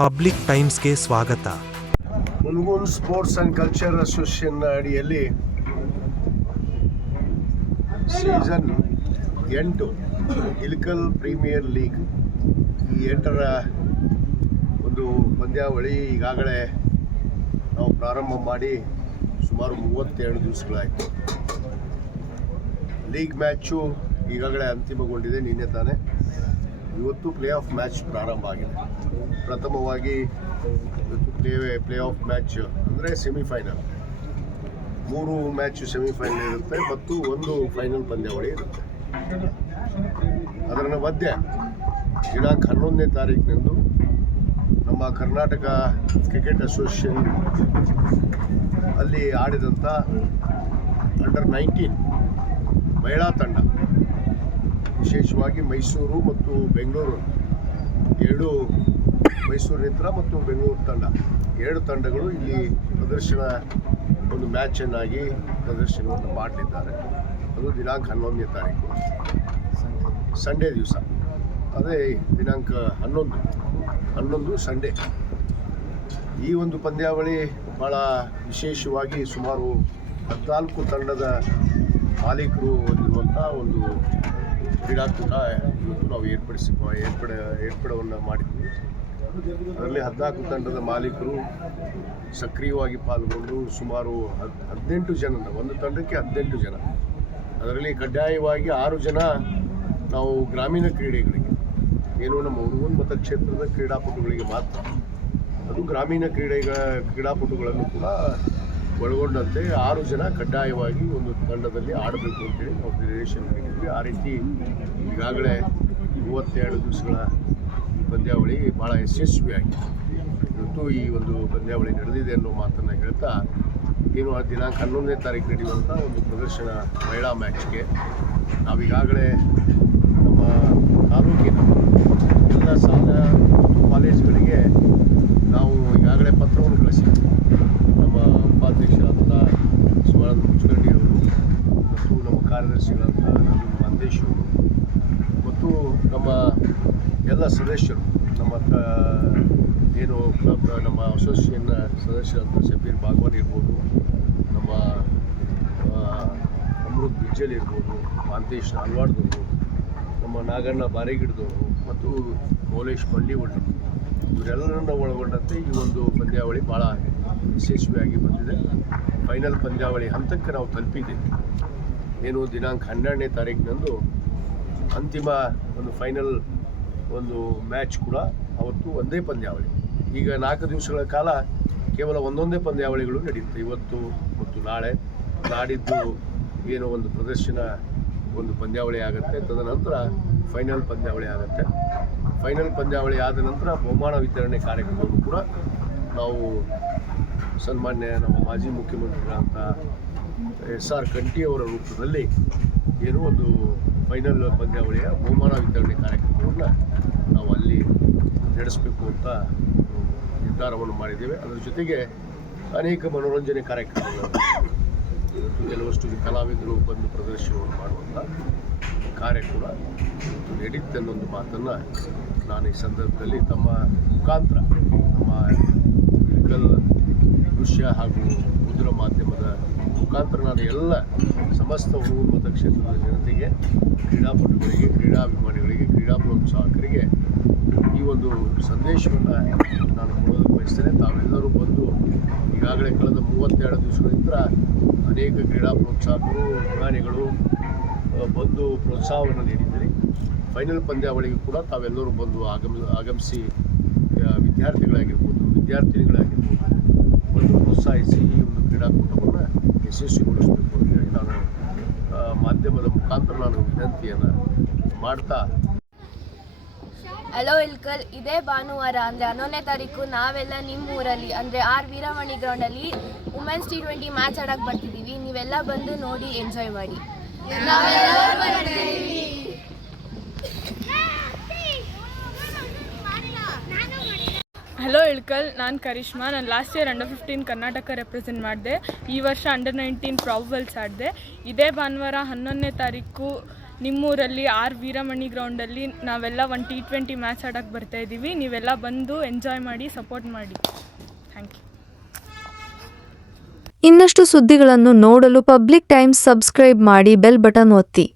Public ಟೈಮ್ಸ್ಗೆ ಸ್ವಾಗತ. ಮುನ್ಗೂನ್ ಸ್ಪೋರ್ಟ್ಸ್ ಆ್ಯಂಡ್ ಕಲ್ಚರ್ ಅಸೋಸಿಯೇಷನ್ ಅಡಿಯಲ್ಲಿ ಸೀಸನ್ ಎಂಟು ಇಲ್ಕಲ್ ಪ್ರೀಮಿಯರ್ ಲೀಗ್ ಈ ಎಂಟರ ಒಂದು ಪಂದ್ಯಾವಳಿ ಈಗಾಗಲೇ ನಾವು ಪ್ರಾರಂಭ ಮಾಡಿ ಸುಮಾರು ಮೂವತ್ತೆರಡು ದಿವಸಗಳಾಯಿತು. ಲೀಗ್ ಮ್ಯಾಚು ಈಗಾಗಲೇ ಅಂತಿಮಗೊಂಡಿದೆ, ನಿನ್ನೆ ತಾನೇ. ಇವತ್ತು ಪ್ಲೇ ಆಫ್ ಮ್ಯಾಚ್ ಪ್ರಾರಂಭ ಆಗಿದೆ. ಪ್ರಥಮವಾಗಿ ಇವತ್ತು ಪ್ಲೇ ಪ್ಲೇ ಆಫ್ ಮ್ಯಾಚ್ ಅಂದರೆ ಸೆಮಿಫೈನಲ್. ಮೂರು ಮ್ಯಾಚ್ ಸೆಮಿಫೈನಲ್ ಇರುತ್ತೆ ಮತ್ತು ಒಂದು ಫೈನಲ್ ಪಂದ್ಯಾವಳಿ ಇರುತ್ತೆ. ಅದರ ಮಧ್ಯೆ ದಿನಾಂಕ ಹನ್ನೊಂದನೇ ತಾರೀಕಿನಂದು ನಮ್ಮ ಕರ್ನಾಟಕ ಕ್ರಿಕೆಟ್ ಅಸೋಸಿಯೇಷನ್ ಅಲ್ಲಿ ಆಡಿದಂಥ ಅಂಡರ್ ನೈನ್ಟೀನ್ ಮಹಿಳಾ ತಂಡ. ವಿಶೇಷವಾಗಿ ಮೈಸೂರು ಮತ್ತು ಬೆಂಗಳೂರು. ಎರಡು ಮೈಸೂರು ನಿತ್ರ ಮತ್ತು ಬೆಂಗಳೂರು ತಂಡ. ಎರಡು ತಂಡಗಳು ಇಲ್ಲಿ ಪ್ರದರ್ಶನ, ಒಂದು ಮ್ಯಾಚನ್ನಾಗಿ ಪ್ರದರ್ಶನವನ್ನು ಮಾಡಲಿದ್ದಾರೆ ಅದು ದಿನಾಂಕ ಹನ್ನೊಂದನೇ ತಾರೀಕು. ಸಂಡೇ ದಿವಸ. ಅದೇ ದಿನಾಂಕ ಹನ್ನೊಂದು. ಹನ್ನೊಂದು ಸಂಡೇ. ಈ ಒಂದು ಪಂದ್ಯಾವಳಿ ಭಾಳ ವಿಶೇಷವಾಗಿ ಸುಮಾರು ಹದಿನಾಲ್ಕು ತಂಡದ ಮಾಲೀಕರು ಹೊಂದಿರುವಂಥ ಒಂದು ಕ್ರೀಡಾಕೂಟ ಇವತ್ತು ನಾವು ಏರ್ಪಡಿಸಿ, ಏರ್ಪಡ, ಏರ್ಪಡವನ್ನು ಮಾಡಿದ್ವಿ. ಅದರಲ್ಲಿ ಹದಿನಾಲ್ಕು ತಂಡದ ಮಾಲೀಕರು ಸಕ್ರಿಯವಾಗಿ ಪಾಲ್ಗೊಂಡು ಸುಮಾರು ಹದ್, ಹದಿನೆಂಟು ಜನ, ಒಂದು ತಂಡಕ್ಕೆ ಹದಿನೆಂಟು ಜನ. ಅದರಲ್ಲಿ ಕಡ್ಡಾಯವಾಗಿ ಆರು ಜನ ನಾವು ಗ್ರಾಮೀಣ ಕ್ರೀಡೆಗಳಿಗೆ, ಏನು ನಮ್ಮ ಹುಡುಗನ್ ಮತಕ್ಷೇತ್ರದ ಕ್ರೀಡಾಪಟುಗಳಿಗೆ ಮಾತ್ರ. ಅದು ಗ್ರಾಮೀಣ ಕ್ರೀಡೆಗಳ, ಕ್ರೀಡಾಪಟುಗಳನ್ನು ಕೂಡ ಒಳಗೊಂಡಂತೆ ಆರು ಜನ ಕಡ್ಡಾಯವಾಗಿ ಒಂದು ತಂಡದಲ್ಲಿ ಆಡಬೇಕು ಅಂತೇಳಿ ನಾವು ಫೆಡರೇಷನ್ ಮಾಡಿದ್ವಿ ಆ ರೀತಿ ಈಗಾಗಲೇ ಮೂವತ್ತೆರಡು ದಿವಸಗಳ ಪಂದ್ಯಾವಳಿ ಭಾಳ ಯಶಸ್ವಿಯಾಗಿ ಇವತ್ತು ಈ ಒಂದು ಪಂದ್ಯಾವಳಿ ನಡೆದಿದೆ ಅನ್ನೋ ಮಾತನ್ನು ಹೇಳ್ತಾ ಏನು ಆ ದಿನಾಂಕ ಹನ್ನೊಂದನೇ ತಾರೀಕು ನಡೆಯುವಂಥ ಒಂದು ಪ್ರದರ್ಶನ ಮಹಿಳಾ ಮ್ಯಾಚ್ಗೆ ನಾವೀಗಾಗಲೇ ನಮ್ಮ ತಾಲೂಕಿನ ಎಲ್ಲ ಶಾಲಾ ಕಾಲೇಜುಗಳಿಗೆ ನಾವು ಈಗಾಗಲೇ ಪತ್ರವನ್ನು ಕಳಿಸಿದ್ವಿ ನಮ್ಮ ಉಪಾಧ್ಯಕ್ಷರಾದಂಥ ಶಿವಾನಂದ ಮುಚ್ಚಗಡ್ಡಿಯವರು ಮತ್ತು ನಮ್ಮ ಕಾರ್ಯದರ್ಶಿಗಳಾದಂಥ ನವೀನ್ ಮಾಂತೇಶ್ ಅವರು ಮತ್ತು ನಮ್ಮ ಎಲ್ಲ ಸದಸ್ಯರು, ನಮ್ಮ ಏನು ಕ್ಲಬ್ ನಮ್ಮ ಅಸೋಸಿಯೇಷನ್ ಸದಸ್ಯರು ಶಬೀರ್ ಬಾಗ್ವಾನ್ ಇರ್ಬೋದು, ನಮ್ಮ ಅಮೃತ್ ಬಿಜ್ಜಲ್ ಇರ್ಬೋದು ಮಾಂತೇಶ್ ನಾಲ್ವಾಡ್ದವರು, ನಮ್ಮ ನಾಗಣ್ಣ ಬಾರಿಗಿಡ್ದವರು ಮತ್ತು ಮೌಲೇಶ್ ಬಂಡಿವಳ್ಳಿ ಇವರೆಲ್ಲರನ್ನ ಒಳಗೊಂಡಂತೆ ಈ ಒಂದು ಪಂದ್ಯಾವಳಿ ಭಾಳ ಯಶಸ್ವಿಯಾಗಿ ಬಂದಿದೆ. ಫೈನಲ್ ಪಂದ್ಯಾವಳಿ ಹಂತಕ್ಕೆ ನಾವು ತಲುಪಿದ್ದೀವಿ ಏನು ದಿನಾಂಕ ಹನ್ನೆರಡನೇ ತಾರೀಕಿನಂದು ಅಂತಿಮ ಒಂದು ಫೈನಲ್ ಒಂದು ಮ್ಯಾಚ್ ಕೂಡ ಅವತ್ತು ಒಂದೇ ಪಂದ್ಯಾವಳಿ. ಈಗ ನಾಲ್ಕು ದಿವಸಗಳ ಕಾಲ ಕೇವಲ ಒಂದೊಂದೇ ಪಂದ್ಯಾವಳಿಗಳು ನಡೆಯುತ್ತೆ ಇವತ್ತು ಮತ್ತು ನಾಳೆ ನಾಡಿದ್ದು ಏನೋ ಒಂದು ಪ್ರದರ್ಶನ ಒಂದು ಪಂದ್ಯಾವಳಿ ಆಗುತ್ತೆ. ತದನಂತರ ಫೈನಲ್ ಪಂದ್ಯಾವಳಿ ಆಗುತ್ತೆ. ಫೈನಲ್ ಪಂದ್ಯಾವಳಿ ಆದ ನಂತರ ಬಹುಮಾನ ವಿತರಣೆ ಕಾರ್ಯಕ್ರಮವನ್ನು ಕೂಡ ನಾವು ಸನ್ಮಾನ್ಯ ನಮ್ಮ ಮಾಜಿ ಮುಖ್ಯಮಂತ್ರಿಗಳಂತ ಎಸ್ ಆರ್ ಕಂಠಿಯವರ ರೂಪದಲ್ಲಿ ಏನೋ ಒಂದು ಫೈನಲ್ ಪಂದ್ಯಾವಳಿಯ ಬಹುಮಾನ ವಿತರಣೆ ಕಾರ್ಯಕ್ರಮವನ್ನು ನಾವು ಅಲ್ಲಿ ನಡೆಸಬೇಕು ಅಂತ ನಿರ್ಧಾರವನ್ನು ಮಾಡಿದ್ದೇವೆ. ಅದರ ಜೊತೆಗೆ ಅನೇಕ ಮನೋರಂಜನೆ ಕಾರ್ಯಕ್ರಮಗಳು. ಕೆಲವಷ್ಟು ಕಲಾವಿದರು ಬಂದು ಪ್ರದರ್ಶನವನ್ನು ಮಾಡುವಂಥ ಕಾರ್ಯ ಕೂಡ ನಡೀತೆ ಅನ್ನೊಂದು ಮಾತನ್ನು ನಾನು ಈ ಸಂದರ್ಭದಲ್ಲಿ ತಮ್ಮ ಮುಖಾಂತರ ನಮ್ಮ ಮೆಡಿಕಲ್ ದೃಶ್ಯ ಹಾಗೂ ಮುದ್ರ ಮಾಧ್ಯಮದ ಮುಖಾಂತರ ನಾನು ಎಲ್ಲ ಸಮಸ್ತ ಹುಡುಗರು ಮತಕ್ಷೇತ್ರದ ಜನತೆಗೆ, ಕ್ರೀಡಾಪಟುಗಳಿಗೆ ಕ್ರೀಡಾ ಪ್ರೋತ್ಸಾಹಕರಿಗೆ ಈ ಒಂದು ಸಂದೇಶವನ್ನು ನಾನು ಕೊಡೋದಕ್ಕೆ ಬಯಸ್ತೇನೆ ತಾವೆಲ್ಲರೂ ಬಂದು ಈಗಾಗಲೇ ಕಳೆದ ಮೂವತ್ತೆರಡು ದಿವಸಗಳಿಂದ ಅನೇಕ ಕ್ರೀಡಾ ಪ್ರೋತ್ಸಾಹಕರು ಅಭಿಮಾನಿಗಳು ಬಂದು ಪ್ರೋತ್ಸಾಹವನ್ನು ನೀಡಿದ್ದೀರಿ. ಫೈನಲ್ ಪಂದ್ಯಾವಳಿಗೂ ಕೂಡ ತಾವೆಲ್ಲರೂ ಬಂದು ಆಗಮ, ಆಗಮಿಸಿ ವಿದ್ಯಾರ್ಥಿಗಳಾಗಿರ್ಬೋದು, ವಿದ್ಯಾರ್ಥಿನಿಗಳಾಗಿರ್ಬೋದು ಬಂದು ಪ್ರೋತ್ಸಾಹಿಸಿ ಈ ಒಂದು ಕ್ರೀಡಾಕೂಟವನ್ನು ಯಶಸ್ವಿಗೊಳಿಸಬೇಕು ಅಂತೇಳಿ ನಾನು ಮಾಧ್ಯಮದ ಮುಖಾಂತರ ನಾನು ವಿನಂತಿಯನ್ನು ಮಾಡ್ತಾ ಹಲೋ ಇಲ್ಕಲ್ ಇದೇ ಭಾನುವಾರ ಅಂದರೆ ಹನ್ನೊಂದನೇ ತಾರೀಕು ನಾವೆಲ್ಲ ನಿಮ್ಮ ಊರಲ್ಲಿ ಅಂದರೆ ಆರ್ ವೀರಮಣಿ ಗ್ರೌಂಡಲ್ಲಿ ವುಮೆನ್ಸ್ ಟಿ ಟ್ವೆಂಟಿ ಮ್ಯಾಚ್ ಆಡಕ್ಕೆ ಬರ್ತಿದ್ದೀವಿ ನೀವೆಲ್ಲ ಬಂದು ನೋಡಿ ಎಂಜಾಯ್ ಮಾಡಿ. ಹಲೋ ಇಳ್ಕಲ್ ನಾನು ಕರಿಷ್ಮಾ. ನಾನು last year under fifteen Karnataka represent ಮಾಡಿದೆ. ಈ ವರ್ಷ ಅಂಡರ್ ನೈನ್ಟೀನ್ ಪ್ರಾಬಲ್ಸ್ ಆಡಿದೆ. ಇದೇ ಭಾನುವಾರ ಹನ್ನೊಂದನೇ ತಾರೀಕು ನಿಮ್ಮೂರಲ್ಲಿ ಆರ್ ವೀರಮಣಿ ಗ್ರೌಂಡಲ್ಲಿ ನಾವೆಲ್ಲ ಒಂದು ಟಿ ಟ್ವೆಂಟಿ ಮ್ಯಾಚ್ ಆಡೋಕ್ಕೆ ಬರ್ತಾ ಇದ್ದೀವಿ. ನೀವೆಲ್ಲ ಬಂದು ಎಂಜಾಯ್ ಮಾಡಿ, ಸಪೋರ್ಟ್ ಮಾಡಿ. Thank you. ಇನ್ನಷ್ಟು ಸುದ್ದಿಗಳನ್ನು ನೋಡಲು ಪಬ್ಲಿಕ್ ಟೈಮ್ಸ್ ಸಬ್ಸ್ಕ್ರೈಬ್ ಮಾಡಿ, ಬೆಲ್ ಬಟನ್ ಒತ್ತಿ.